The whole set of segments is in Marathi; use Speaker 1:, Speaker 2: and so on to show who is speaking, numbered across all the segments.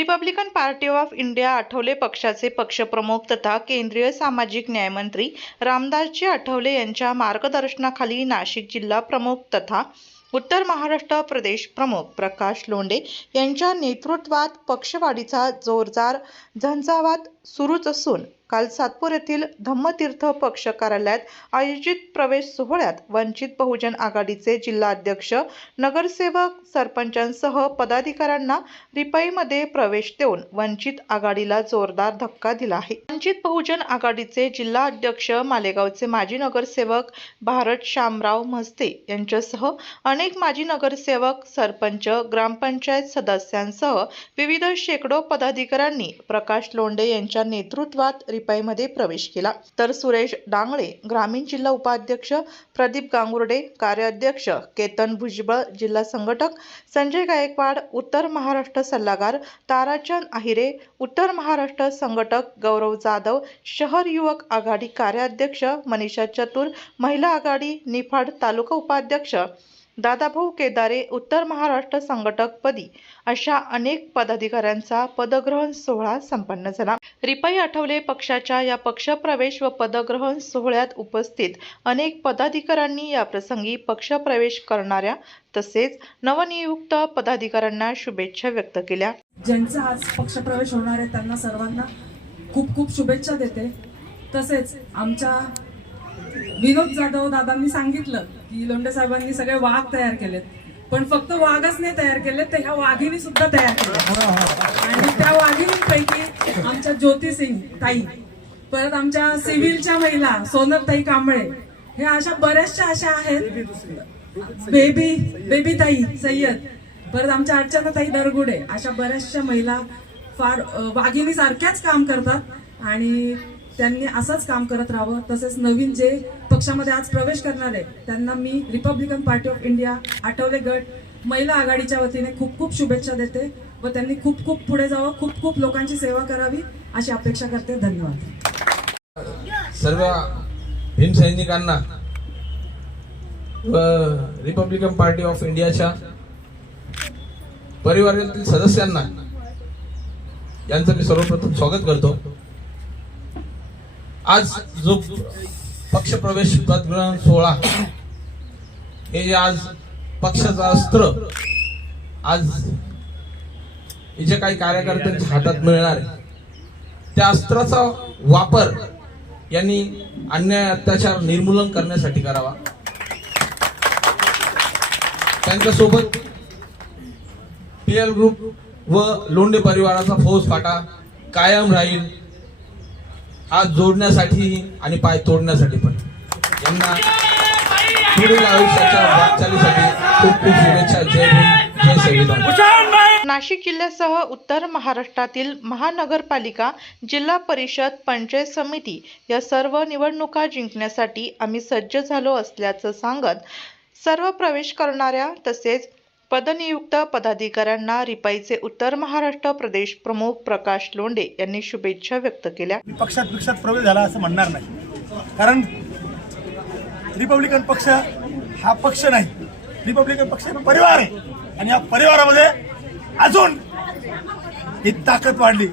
Speaker 1: Republican party of India Athawale पक्षाचे पक्षप्रमुख तथा केंद्रीय सामाजिक न्यायमंत्री रामदासजी आठवले यांच्या मार्गदर्शनाखाली नाशिक जिल्हा प्रमुख तथा उत्तर महाराष्ट्र प्रदेश प्रमुख प्रकाश लोंढे यांच्या नेतृत्वात पक्षवाढीचा जोरदार झंझावात सुरूच असून काल सातपूर येथील धम्मतीर्थ पक्ष कार्यालयात आयोजित प्रवेश सोहळ्यात वंचित बहुजन आघाडीचे जिल्हाध्यक्ष नगरसेवक सरपंचांसह पदाधिकाऱ्यांना रिपाईमध्ये प्रवेश देऊन वंचित आघाडीला जोरदार धक्का दिला आहे. वंचित बहुजन आघाडीचे जिल्हा अध्यक्ष मालेगावचे माजी नगरसेवक भारत शामराव म्हस्ते यांच्यासह अनेक माजी नगरसेवक सरपंच ग्रामपंचायत सदस्यांसह विविध शेकडो पदाधिकाऱ्यांनी प्रकाश लोंढे यांच्या नेतृत्वात रिपाईमध्ये प्रवेश केला. तर सुरेश डांगळे ग्रामीण जिल्हा उपाध्यक्ष प्रदीप गांगुर्डे कार्याध्यक्ष केतन भुजबळ जिल्हा संघटक संजय गायकवाड उत्तर महाराष्ट्र सल्लागार ताराचंद आहिरे उत्तर महाराष्ट्र संघटक गौरव जाधव शहर युवक आघाडी कार्याध्यक्ष मनीषा चतुर महिला आघाडी निफाड तालुका उपाध्यक्ष दादाभाऊ केदारे उत्तर महाराष्ट्र संघटकपदी अशा अनेक पदाधिकाऱ्यांचा पदग्रहण सोहळा संपन्न झाला. रिपाई आठवले पक्षाच्या या पक्षप्रवेश व पदग्रहण सोहळ्यात उपस्थित अनेक पदाधिकाऱ्यांनी याप्रसंगी पक्षप्रवेश करणाऱ्या तसेच नवनियुक्त पदाधिकाऱ्यांना शुभेच्छा व्यक्त केल्या.
Speaker 2: ज्यांचा आज पक्षप्रवेश होणार आहे त्यांना सर्वांना खूप खूप शुभेच्छा देते. तसेच आमच्या विनोद जाधव दादांनी सांगितलं की लोंढे साहेबांनी सगळे वाघ तयार केलेत. पण फक्त वाघच नाही तयार केले तर ह्या वाघिणी सुद्धा तयार केल्या आणि त्या वाघिणींपैकी आमच्या ज्योती सिंग ताई परत आमच्या सिव्हिलच्या महिला सोनत ताई कांबळे हे अशा बऱ्याचशा अशा आहेत. बेबी बेबी ताई सय्यद परत आमच्या अर्चना ताई दरगुडे अशा बऱ्याचशा महिला फार वाघिणी सारख्याच काम करतात आणि त्यांनी असंच काम करत राहावं. तसेच नवीन जे पक्षामध्ये आज प्रवेश करणार आहे त्यांना मी Republican party of India Athawale गट महिला आघाडीच्या वतीने खूप खूप शुभेच्छा देते. व त्यांनी खूप खूप पुढे जावं खूप खूप लोकांची सेवा करावी अशी अपेक्षा करते. धन्यवाद.
Speaker 3: सर्व भीमसैनिकांना व रिपब्लिकन पार्टी ऑफ इंडियाच्या परिवारातील सदस्यांना यांचं मी सर्वप्रथम स्वागत करतो. आज जो पक्षप्रवेश पदग्रहण सोहळा हे जे आज पक्षाचं अस्त्र आज हे जे काही कार्यकर्त्यांच्या हातात मिळणार त्या अस्त्राचा वापर यांनी अन्याय अत्याचार निर्मूलन करण्यासाठी करावा. त्यांच्यासोबत पीएल ग्रुप व लोंढे परिवाराचा फौज फाटा कायम राहील हात जोडण्यासाठी आणि पाय तोडण्यासाठी पण. यांना पुढील आयुष्याच्या वाटचालीसाठी
Speaker 1: नाशिक जिल्ह्यासह उत्तर महाराष्ट्रातील महानगरपालिका जिल्हा परिषद पंचायत समिती या सर्व निवडणुका जिंकण्यासाठी आम्ही सज्ज झालो असल्याचं सांगत सर्व प्रवेश करणाऱ्या तसेच पदनियुक्त पदाधिकाऱ्यांना रिपाईचे उत्तर महाराष्ट्र प्रदेश प्रमुख प्रकाश लोंडे यांनी शुभेच्छा व्यक्त केल्या.
Speaker 4: पक्षात पक्षात प्रवेश झाला असं म्हणणार नाही. कारण रिपब्लिकन पक्ष हा पक्ष नाही. रिपब्लिकन पक्ष परिवार आहे. आणि या परिवारामध्ये अजून ही ताकद वाढली.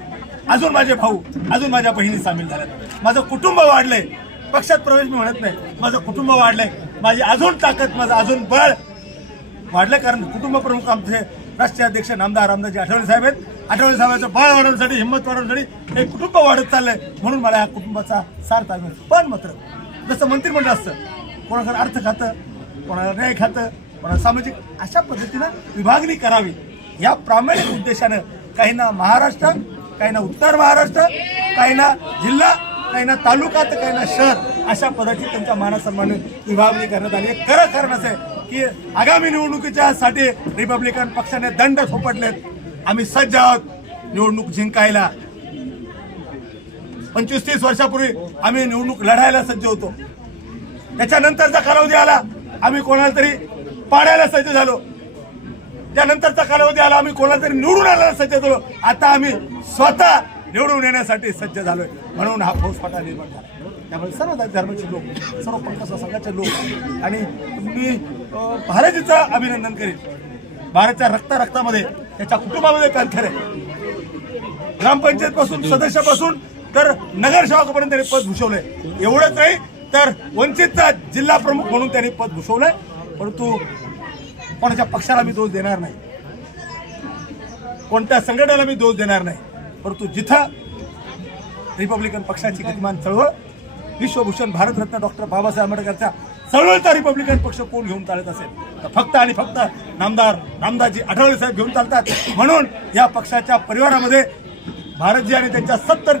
Speaker 4: अजून माझे भाऊ अजून माझ्या बहिणी सामील झाल्या माझं कुटुंब वाढलंय. पक्षात प्रवेश मी म्हणत नाही. माझं कुटुंब वाढलंय. माझी अजून ताकद माझं अजून बळ वाढलं कारण कुटुंब प्रमुख आमचे राष्ट्रीय अध्यक्ष नामदार रामदासजी आठवले साहेब आहेत. आठवले साहेबांचं बळ वाढवण्यासाठी हिंमत वाढवण्यासाठी हे कुटुंब वाढत चाललंय. म्हणून मला ह्या कुटुंबाचा सार्थ आम्ही पण मात्र जसं मंत्रिमंडळ असतं कोणाकडे अर्थ खातं कोणाला न्याय खातं कोणाला सामाजिक अशा पद्धतीनं विभागणी करावी. या प्रामाणिक उद्देशानं काहींना महाराष्ट्र काहींना उत्तर महाराष्ट्र काहींना जिल्हा काहींना तालुका तर काहींना शहर अशा पदाची त्यांच्या मानसन्मान विभागणी करण्यात आली. आहे. खरं कारण असं आहे की आगामी निवडणुकीच्या साठी रिपब्लिकन पक्षाने दंड थोपटलेत. आम्ही सज्ज आहोत. निवडणूक जिंकायला. पंचवीस तीस वर्षापूर्वी आम्ही निवडणूक लढायला सज्ज होतो. त्याच्यानंतरचा कालावधी आला. आम्ही कोणाला तरी पाडायला सज्ज झालो. त्यानंतरचा कालावधी आला आम्ही कोणाला तरी निवडून आणायला सज्ज झालो. आता आम्ही स्वतः निवडून येण्यासाठी सज्ज झालोय. म्हणून हा फौजफाटा निर्माण झाला. त्यामुळे सर्व धर्माचे लोक सर्व पंकज संघाचे लोक आणि मी भारतीचं अभिनंदन करेन. भारतच्या रक्ता रक्तामध्ये त्याच्या कुटुंबामध्ये कणखर आहे ग्रामपंचायत पासून सदस्यापासून तर नगरसेवकापर्यंत त्यांनी पद भूषवलंय. एवढंच नाही तर वंचितचा जिल्हा प्रमुख म्हणून त्यांनी पद भूषवलंय. परंतु कोणाच्या पक्षाला मी दोष देणार नाही. कोणत्या संघटनेला मी दोष देणार नाही. परंतु जिथं रिपब्लिकन पक्षाची गतिमान चळवळ विश्वभूषण भारतरत्न डॉक्टर बाबासाहेब आंबेडकरचा चळवळचा रिपब्लिकन पक्ष कोण घेऊन चालत असेल? तर फक्त आणि फक्त नामदार रामदाजी आठवले साहेब घेऊन चालतात. म्हणून या पक्षाच्या परिवारामध्ये भारतजी आणि त्यांच्या सत्तर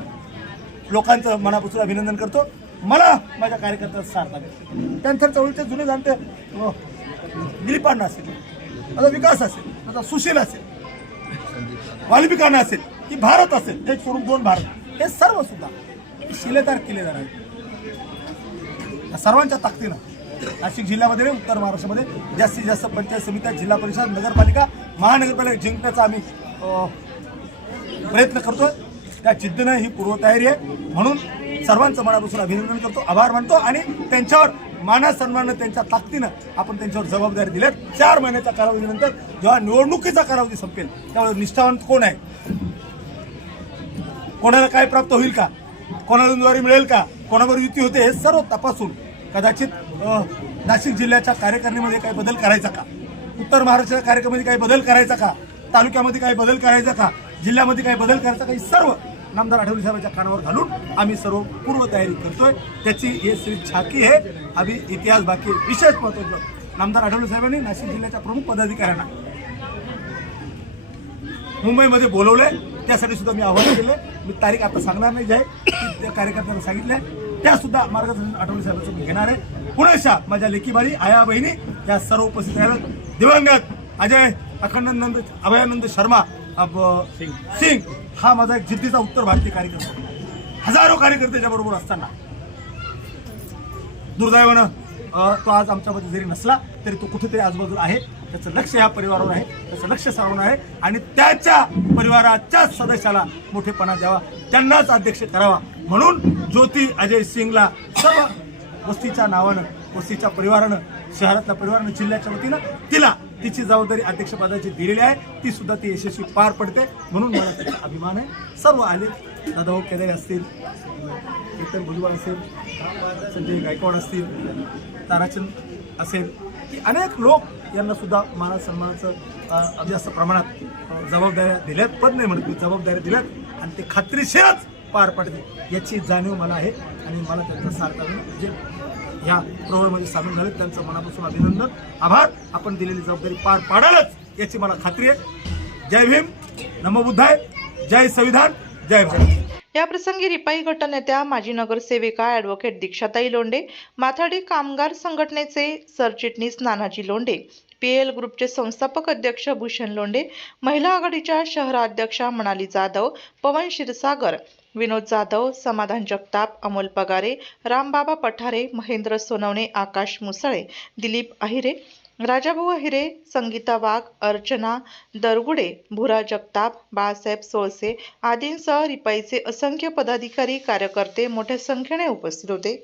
Speaker 4: लोकांचं मनापासून अभिनंदन करतो. मला माझ्या कार्यकर्त्याचा साथ लागेल. त्यांच्या चळवळीचे जुने जाणते. हो. दिलीपांना असेल आता विकास असेल आता सुशील असेल वाल्मिकांना असेल की भारत असेल एक सोडून दोन भारत. हे सर्व सुद्धा शिलेदार केले आहेत. सर्वांच्या ताकदीनं नाशिक जिल्ह्यामध्ये नाही, उत्तर महाराष्ट्रामध्ये जास्तीत जास्त पंचायत समित्या जिल्हा परिषद नगरपालिका महानगरपालिका जिंकण्याचा आम्ही अं, प्रयत्न करतो त्या जिद्दीनं ही पूर्वतयारी आहे. म्हणून सर्वांचं मनापासून अभिनंदन करतो आभार मानतो आणि त्यांच्यावर माना सन्मानानं त्यांच्या ताकदीनं आपण त्यांच्यावर जबाबदारी दिल्यात चार महिन्याच्या कालावधीनंतर जेव्हा निवडणुकीचा कालावधी संपेल त्यावेळेस निष्ठावंत कोण आहे? कोणाला काय प्राप्त होईल का? कोणाला उमेदवारी मिळेल का? कोणावर युती होते हे सर्व तपासून कदाचित नाशिक जिल्ह्याच्या कार्यकारिणीमध्ये काही बदल करायचा का? उत्तर महाराष्ट्राच्या कार्यक्रमामध्ये काही बदल करायचा का? तालुक्यामध्ये काही बदल करायचा का? जिल्ह्यामध्ये काही बदल करायचा का? हे सर्व नामदार आठवले साहेबांच्या कानावर घालून आम्ही सर्व पूर्वतयारी करतोय. त्याची हे श्री झाकी आहे आम्ही इतिहास बाकी विशेष महत्वाचं नामदार आठवले साहेबांनी नाशिक जिल्ह्याच्या प्रमुख पदाधिकाऱ्यांना मुंबईमध्ये बोलवलंय. त्यासाठी सुद्धा मी आव्हान केलंय. मी तारीख आता सांगणार नाही जे आहे त्या कार्यकर्त्यांना सांगितलंय. त्या सुद्धा मार्गदर्शन आठवले साहेबांचं मी घेणार आहे. पुणेशा माझ्या लेखीबाई आया बहिणी त्या सर्व उपस्थित राहिल्या दिवंगत अजय अखंडानंद अभयानंद शर्मा अब- सिंग हा माझा एक जिद्दीचा उत्तर भारतीय कार्यकर्ता हजारो कार्यकर्त्याच्या बरोबर असताना. दुर्दैवानं तो आज आमच्यामध्ये जरी नसला तरी तो कुठेतरी आजूबाजूला आहे. त्याचं लक्ष या परिवारावर आहे. त्याचं लक्ष सर्वांना आहे. आणि त्याच्या परिवाराच्याच सदस्याला मोठेपणा द्यावा. त्यांनाच अध्यक्ष करावा. म्हणून ज्योती अजय सिंगला सर्व वस्तीच्या नावानं वस्तीच्या परिवारानं शहरातल्या परिवारानं जिल्ह्याच्या वतीनं तिला तिची जबाबदारी अध्यक्षपदाची दिलेली आहे. ती सुद्धा ती यशस्वी पार पडते. म्हणून मला त्याचा अभिमान आहे. सर्व आले. दादाभाऊ केदारे असतील. केतन भुजबळ असेल. संजय गायकवाड असतील. ताराचंद असेल. की अनेक लोक यांना सुद्धा मान सन्मानाचं अगदी जास्त प्रमाणात जबाबदाऱ्या दिल्यात. पद नाही म्हणत मी जबाबदाऱ्या दिल्यात. आणि ते खात्रीशीरच पार पडते याची जाणीव मला आहे. आणि मला त्यांचा साथ जे ह्या प्रवर्मध्ये सामील झाले. त्यांचं मनापासून अभिनंदन. आभार. आपण दिलेली जबाबदारी पार पाडालच याची मला खात्री आहे. जय भीम. नमबुद्धाय. जय संविधान. जय भारत.
Speaker 1: या प्रसंगी रिपाई गटनेत्या माजी नगरसेविका ॲडव्होकेट दीक्षाताई लोंडे माथाडी कामगार संघटनेचे सरचिटणीस नानाजी लोंडे पी एल ग्रुपचे संस्थापक अध्यक्ष भूषण लोंडे महिला आघाडीच्या शहराध्यक्षा मनाली जाधव पवन क्षीरसागर विनोद जाधव समाधान जगताप अमोल पगारे रामबाबा पठारे महेंद्र सोनवणे आकाश मुसळे दिलीप अहिरे राजाभाऊ अहिरे संगीता वाघ अर्चना दरगुडे भुरा जगताप बाळासाहेब सोळसे आदींसह रिपाईचे असंख्य पदाधिकारी कार्यकर्ते मोठ्या संख्येने उपस्थित होते.